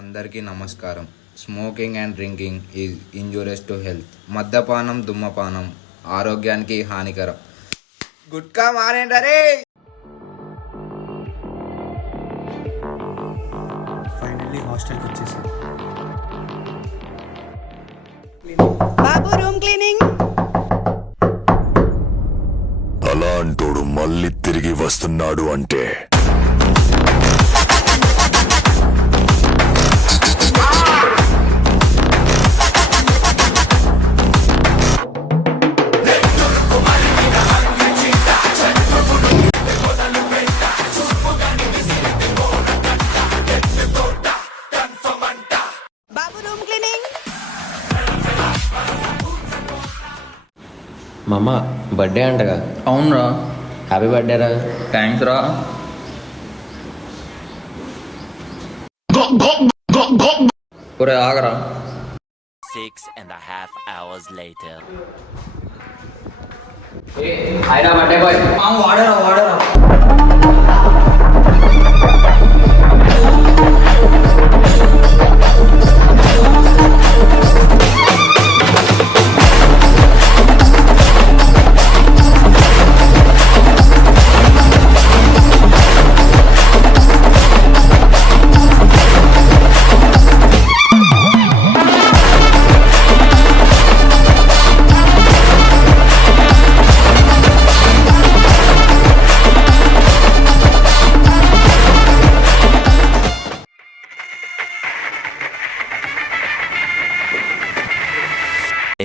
అందరికీ నమస్కారం. Smoking and drinking is injurious to health. మద్యపానం, ధూమపానం ఆరోగ్యానికి హానికరం. గుట్కా మారేంటరే. ఫైనల్లీ హాస్టల్కి వచ్చేసాం. బాబు రూమ్ క్లీనింగ్. అలాంటోడు మళ్ళీ తిరిగి వస్తున్నాడు అంటే బాబు రూమ్ క్లీనింగ్. మా అమ్మ బర్త్డే అంటగా. అవునరా, హ్యాపీ బర్త్డే రా. థ్యాంక్స్ రా. ఒరే ఆగరా. 6.5 hours later. అయినా బర్త్డే బాయ్. వాడరా.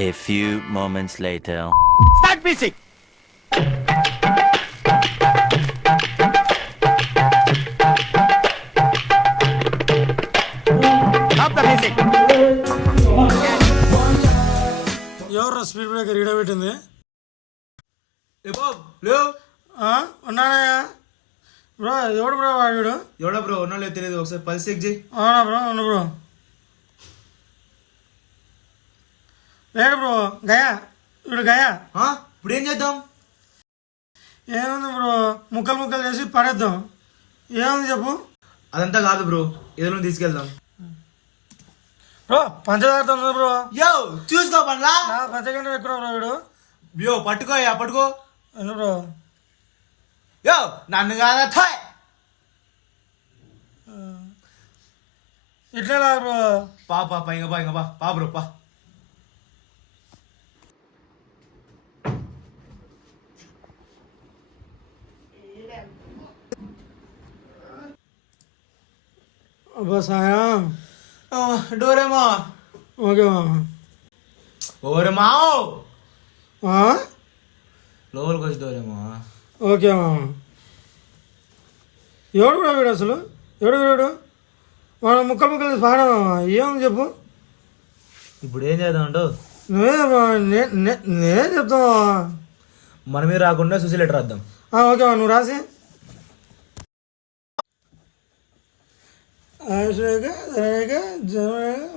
A few moments later. Start music. Stop the music. ఎవరు స్పీడ్ బ్రేకర్ ఈడ పెట్టింది? ఉన్నానయ్యా బ్రో. ఎవడు బ్రో వాడు? ఎవడా బ్రో? ఉన్నో తెలియదు, ఒకసారి పల్స్ చెక్ చేయి. అవునా బ్రో? అవును బ్రో. లేడు బ్రో. గయా ఇప్పుడు గయా. ఇప్పుడు ఏం చేద్దాం? ఏముంది బ్రో, ముక్కలు చేసి పడేద్దాం. ఏముంది చెప్పు. అదంతా కాదు బ్రో, ఏదో తీసుకెళ్దాం. బ్రో పంచదారత ఉంది బ్రో. యో చూసుకో పనులా. పంచగంట ఎక్కువ బ్రో వీడు. యో పట్టుకో. ఎందుకు బ్రో? యో నన్ను కాదా థాయ్. ఇట్లే లాగా బ్రో. పా ఇంకా పా బ్రో పా. అబ్బా సాయం. డోరేమో. ఓకే మామ. ఓరేమో ఆ? లోపలికి వచ్చి డోరేమో. ఓకే మామ. ఎవడు బ్రో వీడు అసలు? ఎవడు మన ముక్కలు చేసి పాడమా? ఏముంది చెప్పు. ఇప్పుడు ఏం చేద్దాం అంటూ? నేనే చెప్తావా? మన మీద రాకుండా సూసైడ్ లెటర్ రాద్దాం. ఓకే నువ్వు రాసి.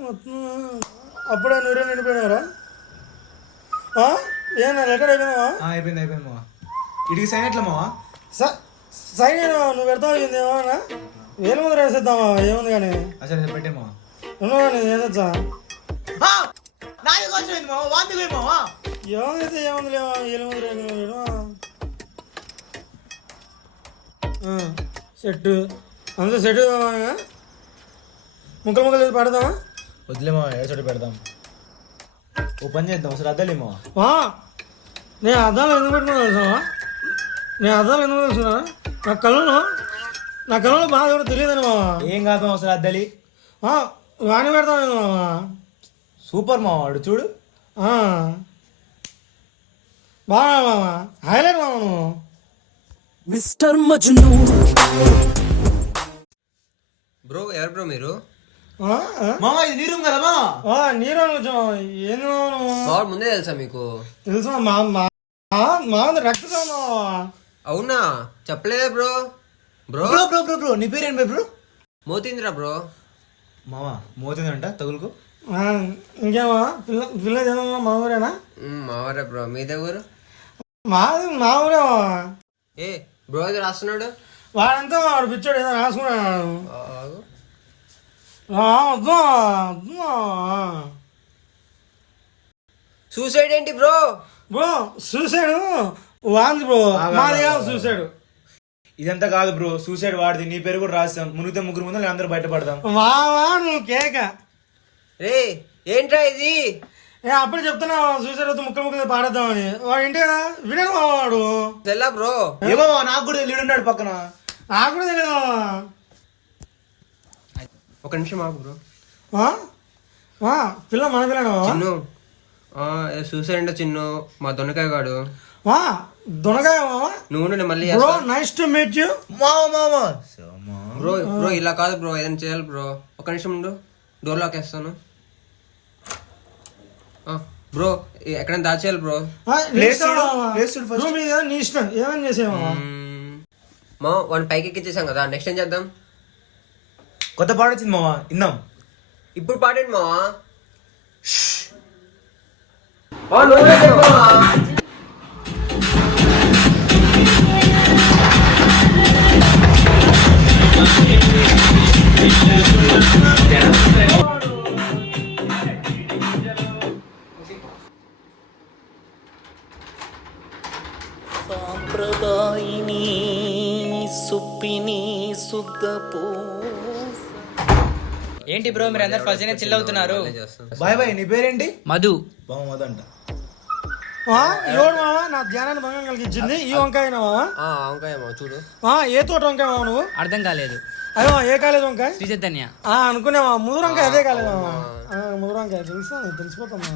మొత్తం అప్పుడే నూరే నిండిపోయినారా? ఏనా లెటర్ అయిపోయినావా? అయిపోయింది మావా. ఇడికి సైన్ ఎట్లా మావా? సైన్ నువ్వు పెడతావు ఏమన్నా? వేలు ముందు వేసేద్దామా? ఏముంది కానీ అసలు పెట్టే మావా. ఉన్నావు కానీ ఏదచ్చా? ఏముందైతే ఏముంది లేవా? ఏలు ముందు సెట్ అంతా సెట్. ముక్కలు చేసి పడదామా? వదిలేమా, ఏడు పెడదాం. ఓ పని చేద్దాం, ఒకసారి అద్దలేమో. నేను అద్దాలు ఎందుకు పెట్టుకున్నా తెలుసావా? నా కళ్ళలో బాగా ఎవరో తెలియదని మావా. ఏం కాదు ఒకసారి అద్దలి. వాణి పెడతాను నేను మావా. సూపర్ మావా వాడు చూడు. బాగా మావా, హైలైట్ మావా నువ్వు. మిస్టర్ మజ్ను. బ్రో ఎవరు బ్రో మీరు? మావా ఇది నీ రూమ్ కదా మావా? నీరు ఏంది మావా? ముందే తెలుసా మీకు? తెలుసా మా రక్తం మావా. అవునా, చెప్పలేదే bro. Bro bro bro bro bro నీ పేరేంటి బ్రో? మోతీంద్రా బ్రో. మావా మోతుందంట తగులుకో. ఇంకేమా పిల్ల ఏమన్నా మా ఊరేనా? మావరే బ్రో. మీదే ఊరు? మా ఊరే మావా. ఏ బ్రో ఇది రాస్తున్నాడు. వాడంతా వాడు పిచ్చాడు ఏదో రాసుకున్నాడు. వద్దా వద్దా సూసైడ్ ఏంటి బ్రో? బ్రో సూసైడ్ వాంది బ్రో, మాది కాదు సూసైడ్. ఇదంతా కాదు బ్రో, సూసైడ్ వాడిది. నీ పేరు కూడా రాస్తాం. మునిగితే ముగ్గురు ముందు అందరూ బయటపడతాం. మావా నువ్వు కేక. రే ఏంట్రా ఇది? అప్పుడు చెప్తున్నా సూసైడ్ వద్దు, ముక్కలు ముక్కలు పాడేద్దామని. వాడు ఇంటి కదా వినడు వాడు. తెల్లా బ్రో? ఏమో నాకు కూడా లీడున్నాడు పక్కన. నాకు కూడా తెలియదు. ఒక నిమిషం ఆగు బ్రో. పిల్ల మన పిల్లను చిన్ను సూసైడ్ అంటే చిన్ను మా దొండకాయ గాడు. దొనకాయ నువ్వు నేను మళ్ళీ bro nice to meet you. Bro bro ఇలా కాదు బ్రో, ఏదైనా చేయాలి బ్రో. ఒక నిమిషం ఉండు, డోర్ లాక్ వేస్తాను. బ్రో ఎక్కడైనా దాచేయాలి బ్రో. నీ ఇష్టం ఏమని చేసేవా. మా వాడిని పైకి ఎక్కించేసాం కదా, నెక్స్ట్ ఏం చేద్దాం? కొత్త పాట వచ్చింది మావా, ఇందాం. ఇప్పుడు పాడండి మావా. సాంప్రదాయిని సుప్పిని శుద్ధపూ. ఏంటి బ్రో మీరు అందరు ఫస్ట్ చిల్ అవుతున్నారు? Bye bye. నీ పేరేంటి? మధు. బావ మధు అంట. ఎవడు మావా నా ధ్యానాన్ని భంగం కలిగించింది? ఈ వంకాయ వంకాయ చూడు. ఏ తోట వంకాయ మావా నువ్వు? అర్థం కాలేదు. అయ్యో ఏ కాలేదు వంకాయ? శ్రీ చైతన్య అనుకునేవా? ముదురు వంకాయ అదే కాలేదు ముదురు వంకాయ తెలుసా, తెలిసిపోతామా.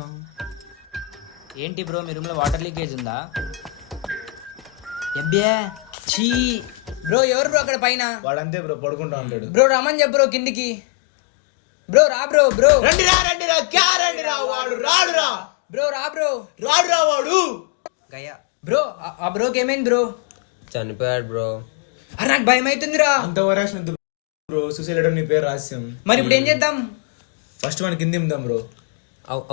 ఏంటి బ్రో మీ రూమ్ లో వాటర్ లీకేజ్ ఉందా? ఎబ్బే చీ బ్రో. ఎవరు బ్రో అక్కడ పైన? వాడంతే బ్రో, పడుకుంటా ఉంటాడు. బ్రో రమ్మని చెప్పు బ్రో కిందికి. బ్రో రా బ్రో. బ్రో రండిరా రండిరా, క్యా రండిరా, వాడు రాడురా. బ్రో రా బ్రో. రాడురా వాడు. గయ్యా బ్రో ఆ బ్రోకి ఏమైంది బ్రో? చనిపోయాడు బ్రో. అరే నాకు భయం అవుతుందిరా. అంత వరాషన్ బ్రో. సూసైడ్ నీ పేరు రాస్యం. మరి ఇప్పుడు ఏం చేద్దాం? ఫస్ట్ వన్ కింద దింపుదాం బ్రో.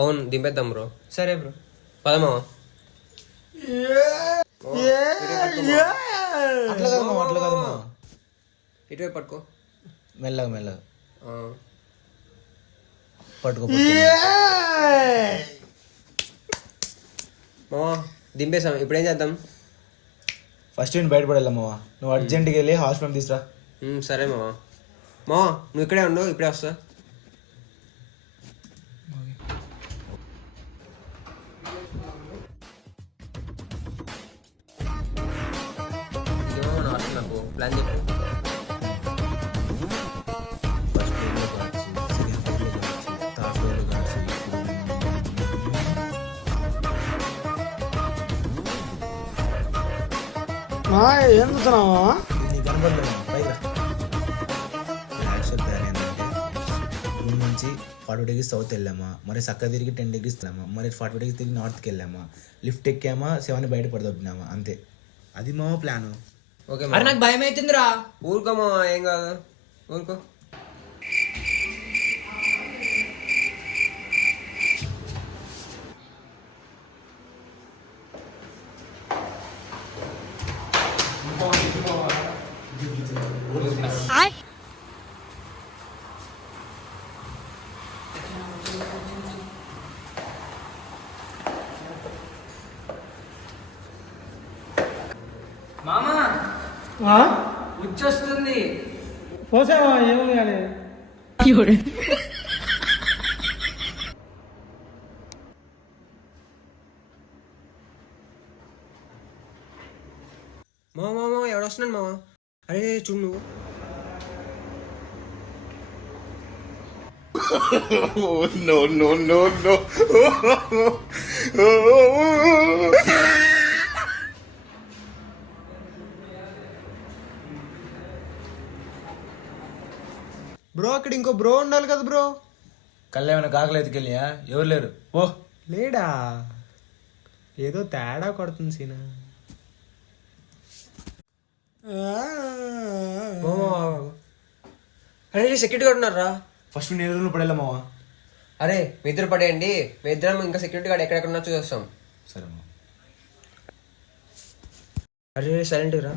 అవును దింపేద్దాం బ్రో. సరే బ్రో. పదమా. అట్లా కాదు మావా, అట్లా కాదు మావా. ఇటువైపు పట్టుకో. మెల్లగా మెల్లగా పట్టుకో. మావా దింపేసాం, ఇప్పుడు ఏం చేద్దాం? ఫస్ట్ నేను బయటపడేలా మావా. నువ్వు అర్జెంట్కి వెళ్ళి హాస్పిటల్ తీసురా. సరే మావా. మావా నువ్వు ఇక్కడే ఉండు, ఇప్పుడే వస్తా. నాకు ప్లాన్ చెప్పు. ఏం చూస్తున్నావా? నీ కనపడలేదు పైకి రా. యాక్చువల్ ప్లాన్ ఏంటంటే రూమ్ నుంచి 40 degrees సౌత్ వెళ్ళామా, మరి చక్క తిరిగి 10 degrees వెళ్ళామా, మరి 40 degrees తిరిగి నార్త్కి వెళ్ళామా, లిఫ్ట్ ఎక్కామా, 7 బయట పడదొబ్బినామా, అంతే. అది మా ప్లాను. ఓకే. అరే నాకు భయం అవుతుందిరా. ఊరుకో మావా, ఏం కాదు, ఊరుకో. మామా వచ్చేస్తుంది. పోసావా? ఏముంది కానీ మామ ఎవడు వస్తున్నాను మామ? అరే చూడు నువ్వు. No, no, no, no. Bro అక్కడ ఇంకో బ్రో ఉండాలి కదా బ్రో. కళ్ళు ఏమైనా కాకలు ఎత్తుకెళ్ళియా? ఎవరు లేరు. ఓ లేడా? ఏదో తేడా కొడుతుంది సీనా. అరే సెక్యూరిటీ గార్డ్ ఉన్నారా? ఫస్ట్ నేను రూమ్లో పడేలా మావా. అరే మీ ఇద్దరు పడేయండి, మీ ఇద్దరం ఇంకా సెక్యూరిటీ గార్డ్ ఎక్కడెక్కడ ఉన్నా చూసేస్తాం. సరే మావా. అరే సైలెంట్ రా.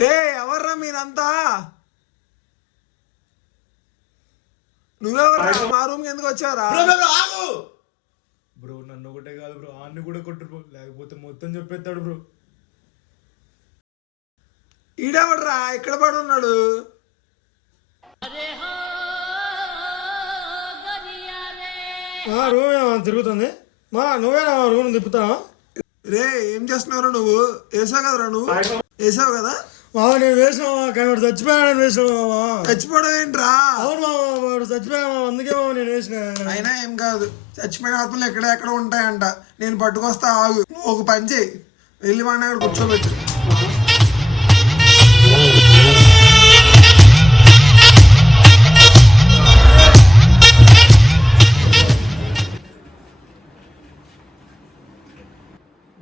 రే ఎవర్రా మీరంతా? నువ్వెవర్రా? మా రూమ్ ఎందుకు వచ్చారా? బ్రో నన్ను ఒకటే కాదు బ్రో, ఆన్ని కూడా కొట్టు బ్రో, లేకపోతే మొత్తం చెప్పేస్తాడు బ్రో. ఈడెవడ్రా ఇక్కడ పడి ఉన్నాడు? రూమ్ ఏమో తిరుగుతుంది. మా నువ్వేనా రూమ్ తిప్పుతావా? రే ఏం చేస్తున్నావు నువ్వు? వేసావు కదరా నువ్వు? వేసావు కదా మామ? నేను వేసినావా కానీ వాడు చచ్చిపోయాడని వేసినావా? చచ్చిపోవడం ఏంట్రా? అవును మామ, వాడు చచ్చిపోయా, అందుకే మామ నేను వేసిన. అయినా ఏం కాదు, చచ్చిపోయిన ఆత్మలు ఎక్కడ ఉంటాయంట. నేను పట్టుకొస్తా, ఆగు. నువ్వు ఒక పని చేయి, వెళ్ళి వాడిని అక్కడ కూర్చోబెట్టు.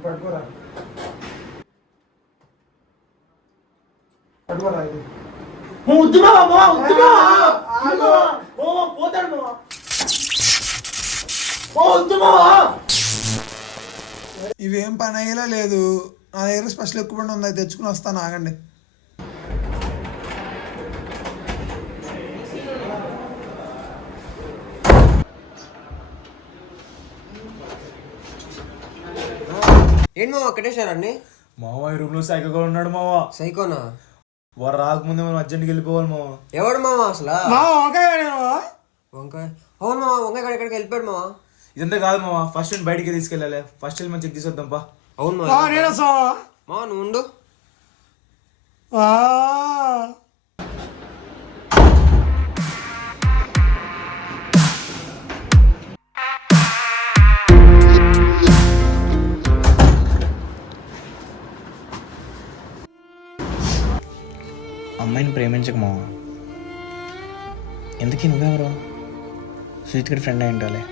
పట్టుకోరా పట్టుకోరా. ఇవేం పని అయ్యేలా లేదు. నా దగ్గర స్పెషల్ ఎక్కువ ఉంది, అది తెచ్చుకుని వస్తాను, ఆగండి. ఏంటి మావా కట్టేశారండి? మావా ఈ రూమ్ లో సైకోగా ఉన్నాడు మావా. సైకోనా? వారు రాకముందే మనం అర్జెంట్కి వెళ్ళిపోవాలి మావా. ఎవడు మావా అసలు? వంకాయ. వంకాయ? అవును మావా, వంకాయ ఎక్కడికి వెళ్ళిపోయాడు మావా. ఇదంతా కాదు మావా, ఫస్ట్ నేను బయటికి తీసుకెళ్ళాలి. ఫస్ట్ వెళ్ళి మనం చెక్ చేసేద్దాం పా. అవును మావా, మావా నువ్వు ఉండు. అమ్మాయిని ప్రేమించక మావా. ఎందుకు నువ్వెవరు? సుజిత్కి ఫ్రెండ్ అయి ఉండాలి.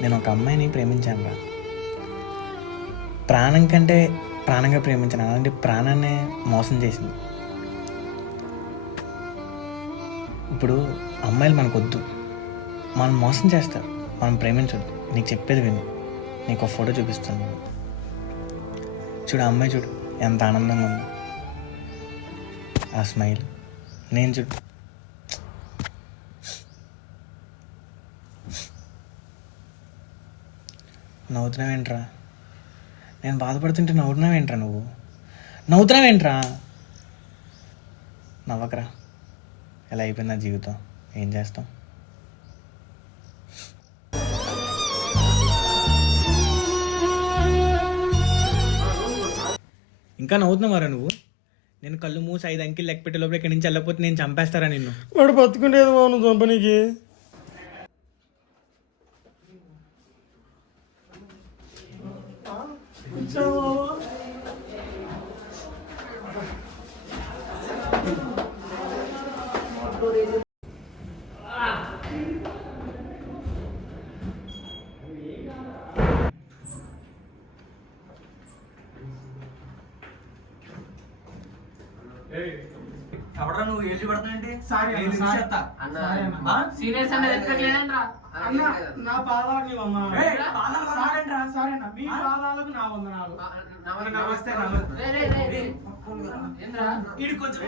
నేను ఒక అమ్మాయిని ప్రేమించాను రా. ప్రాణం కంటే ప్రాణంగా ప్రేమించాను, అలాంటి ప్రాణాన్ని మోసం చేసింది. ఇప్పుడు అమ్మాయిలు మనకొద్దు, మనం మోసం చేస్తారు, మనం ప్రేమించొద్దు. నీకు చెప్పేది విను, నీకు ఒక ఫోటో చూపిస్తాను. చూడు అమ్మాయి, చూడు ఎంత ఆనందంగా ఉంది. ఆ స్మైల్, నేను చూడు. నవ్వుతున్నావేంట్రా? నేను బాధపడుతుంటే నవ్వుతున్నావేంట్రా? నువ్వు నవ్వుతున్నావేంట్రా? నవ్వకరా, ఎలా అయిపోయింది నా జీవితం, ఏం చేస్తాం. ఇంకా నవ్వుతున్నావారా నువ్వు? నేను కళ్ళు మూసి 5 అంకెలు లెక్క పెట్టే లోపల ఇక్కడి నుంచి వెళ్ళకపోతే నేను చంపేస్తారా నిన్ను? వాడు బతుకుండేది మాను చంపనీకి. ఎవడరా నువ్వు ఏళ్ళు పడుతున్నాయండి? సీనియర్స్ అంటే నా పాదాలకు మీ పాదాలకు నా వందనాలు. నమస్తే. ఇది కొంచెం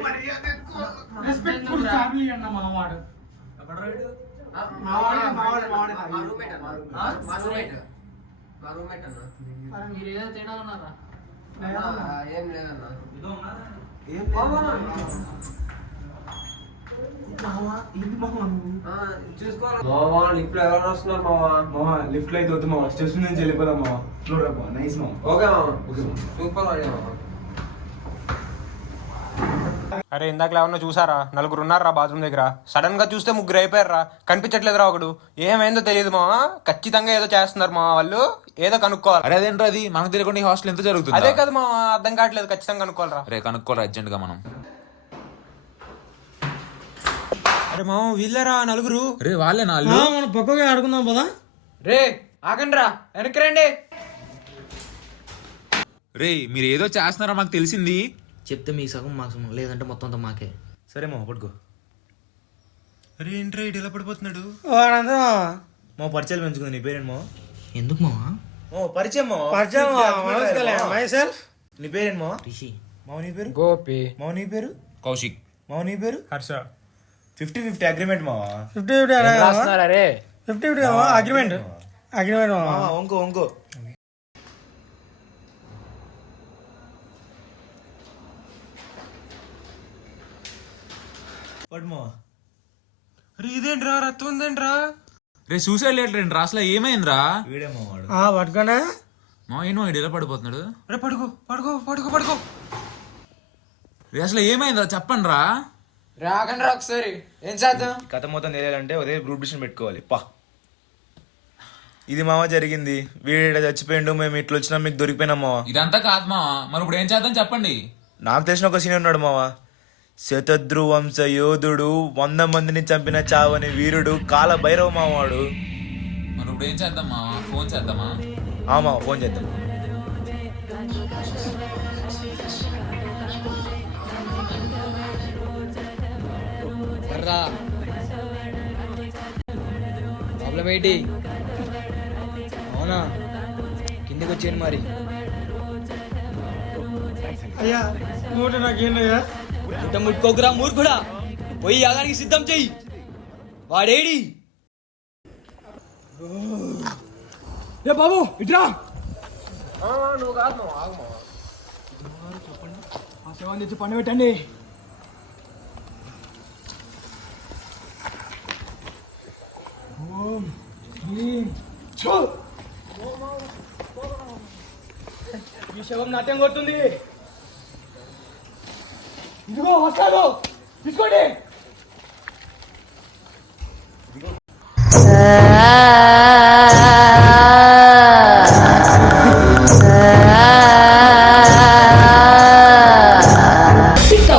రెస్పెక్ట్ఫుల్ ఫ్యామిలీ అన్న మావాడు. మీరేదో తేడా ఉన్నారా? ఏం లేదన్నా. లిఫ్ట్ లో ఎవరైనా వస్తున్నారు మావా? లిఫ్ట్ లో అయితే వద్దు మావా, స్టేషన్ నుంచి వెళ్ళిపోదాం మావా. చూడరా మావా, నైస్ మావా. ఓకే మావా, సూపర్. అరే ఇందాక ఏమన్నా చూసారా? 4 ఉన్నారా బాత్రూమ్ దగ్గర. సడన్ గా చూస్తే 3 అయిపోయారా. కనిపించట్లేదురా ఒకడు. ఏమైందో తెలియదు మావా, ఖచ్చితంగా ఏదో చేస్తున్నారు మా వాళ్ళు, ఏదో కనుక్కోవాలి. అరే అదేంట్రా అది? మనకు తెలియకుండా ఈ హాస్టల్ ఎంత జరుగుతుంది? అదే కదా మావా, అర్థం కావట్లేదు. ఖచ్చితంగా కనుక్కోవాలరా. రే కనుక్కోరా అర్జెంట్ గా మనం. అరే మావ వీళ్ళరా 4. రే వాళ్ళే మనం పక్కగా ఆడుకుందాం పదా. రే ఆగండి రా, వెనక్కి రండి. రే మీరు ఏదో చేస్తున్నారా మాకు తెలిసింది. చెప్తే మీ సగం మాకు సగం, లేదంటే మొత్తం అంతా మాకే. సరే మావా పట్టుకో. అరే ఏంట్రా ఇటు ఎలా పడిపోతున్నాడు? వాడంతా మా పరిచయాలు పెంచుకుంది. నీ పేరేంటి మావా? ఎందుకు మావా? పరిచయం మైసెల్ఫ్. నీ పేరేంటి మావా? రిషి. మావ నీ పేరు? గోపి. మావ నీ పేరు? కౌశిక్. మావ నీ పేరు? హర్ష. 50-50 అగ్రిమెంట్ మావా. 50-50 అగ్రిమెంట్ వంకో వంకో. పడు మావా. అరే ఇదేంట్రా రక్తం ఉందేంట్రా? రే సూసైడ్ లెటర్ ఏంట్రా అసలు ఏమైందిరా? వీడే మావాడు. పట్టుకోనే మా ఏమో ఇలా పడిపోతున్నాడు. రే పడుకో పడుకో పడుకో పడుకో. రే అసలు ఏమైందిరా చెప్పండి రా. రాకండి రా ఒకసారి, ఏం చేద్దాం? కథ మొత్తం తెలియాలంటే ఉదయం గ్రూప్ డిస్కషన్ పెట్టుకోవాలి. పా ఇది మామ జరిగింది. వీడు చచ్చిపోయిండు, మేము ఇట్లా వచ్చినా మీకు దొరికిపోయినాం మావా. ఇదంతా కాదు మావా, మరి ఇప్పుడు ఏం చేద్దాం చెప్పండి. నాకు తెలిసిన ఒక సీన్ ఉన్నాడు మావా. శతద్రువంశ యోధుడు, 100 మందిని చంపిన చావని వీరుడు కాల భైరవ మావాడు. మరి ఇప్పుడు ఏం చేద్దాం మావా? ఫోన్ చేద్దామా? మావా ఫోన్ చేద్దాం. ప్రాబ్లం ఏంటి? అవునా, కిందకి వచ్చేయండి మరి. అయ్యా మూట నాకేంటయ్యా? ముట్ట ముట్టుకోకురా మూర్ఖుడా, పోయి యాగానికి సిద్ధం చెయ్యి. వాడేడి? ఏ బాబు ఇట్రా. నువ్వు కాదు నువ్వు ఆగు. చెప్పండి, ఆ శవాన్ని తెచ్చి పండు పెట్టండి. ఈ శవం నాట్యం కొడుతుంది. ఇదిగో వస్తాను, తీసుకోండి.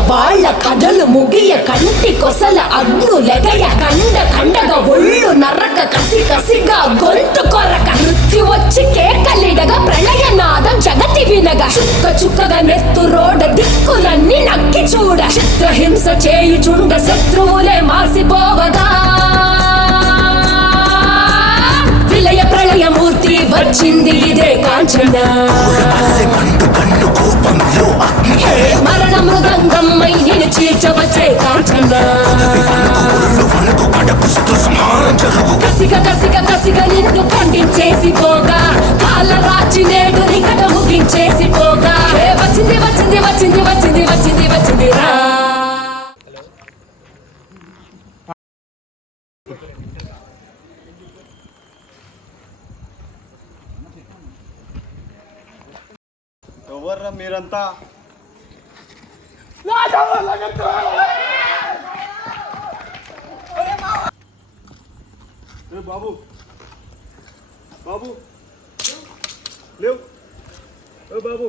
వాళ్ళ కథలు ముగియ కంటి కొసల అగ్ను లెగయ కండ కండగా ఒళ్ళు నరక కసి కసిగా గొంతు కొరక మృత్యు వచ్చి కేకలిడగా ప్రళయనాదం జగతి వినగా చుక్క చుక్కగా నెత్తు రోడ దిక్కులన్నీ నక్కి చూడ చిత్రహింస చేయుచుండ శత్రువులే మాసిపోవగా విలయ ప్రళయమూర్తి వచ్చింది ఇదే కాంచన. మరణ మృదంగమ్మై నేను చీల్చవచ్చే కాంచన. కసిగ కసిగ కసిగ నిన్ను ఖండించేసి పోగా కాళ్ళ రాచి నేడు నికట ముగించేసి పోగా వచ్చింది వచ్చింది వచ్చింది వచ్చింది వచ్చింది వచ్చింది రా. ఎవర్రా మీరంతా? బాబు బాబు లేవు. బాబు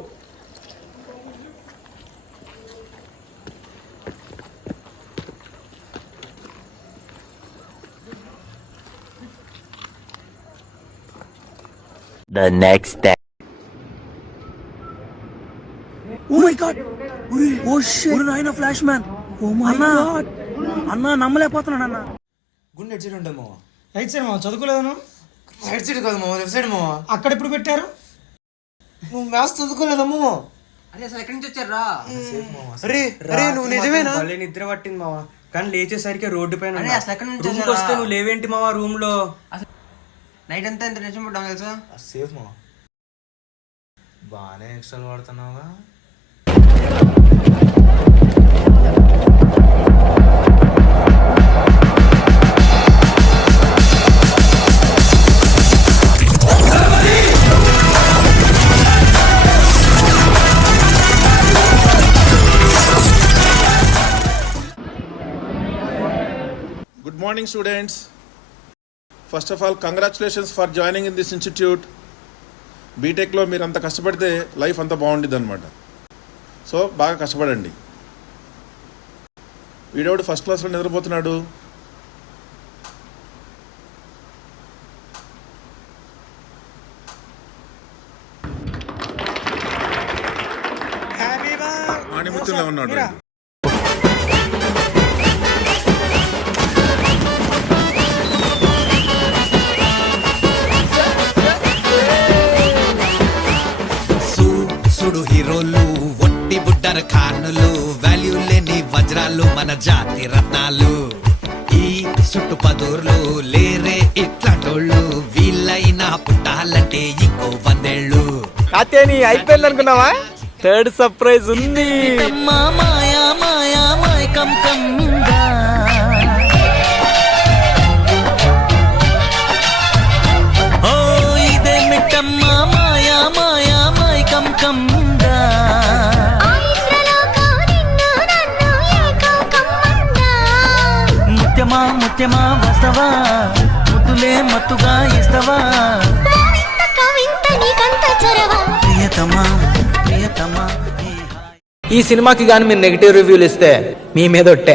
The next day. Oh my god! Oh shit! నాయన flash man. Oh my god! అన్న నమ్మలేకపోతున్నాను అన్న. గుండె హెడ్ సైడ్ ఉంటాయి మావా. రైట్ సైడ్ మావా, చదువుకోలేదను? హెడ్ సైడ్ కాదు మావా, లెఫ్ట్ సైడ్ మావా. అక్కడ ఎప్పుడు పెట్టారు? నువ్వు మ్యాథ్స్ చదువుకోలేదమ్మో. అరే అసలు ఎక్కడి నుంచి వచ్చారా? అరే అరే నువ్వు నిజమేనా? నిద్ర పట్టింది మావా, కానీ లేచేసరికి రోడ్డు పైన. అసలు ఎక్కడి నుంచి వస్తే నువ్వు లేవేంటి మావా రూమ్ లో? నైట్ అంతా ఎంత టెన్షన్ పడ్డావు తెలుసా? సేఫ్ మావా. బాగానే extra వాడుతున్నావుగా. Good morning, students. First of all, congratulations for joining in this institute. బీటెక్లో మీరు అంత కష్టపడితే లైఫ్ అంత బాగుంటుంది అనమాట. సో బాగా కష్టపడండి. వీడెవడు ఫస్ట్ క్లాస్లో నిద్రపోతున్నాడు? ఆణిముత్యంలో ఉన్నాడు. ఖానులు వాల్యూ లేని వజ్రాలు మన జాతి రత్నాలు ఈ చుట్టుపదూర్లు లేరే ఇట్లాటోళ్ళు వీళ్ళైనా పుట్టాలంటే ఇంకో 100 ఏళ్ళు అయిపోయింది అనుకున్నావా థర్డ్ సర్ప్రైజ్ ఉంది మాయా మాయా మాయకం కమ్మిందా ఓ ఇదే మిట్టమ్మా మాయా మాయా మాయకం కమ్మిందా ముత్యమా ముత్యమా వస్తవా ముద్దులే మత్తుగా ఇస్తవా ప్రియతమా ప్రియతమా ఈ సినిమాకి కానీ మీరు నెగిటివ్ రివ్యూలు ఇస్తే మీ మీద ఒట్టే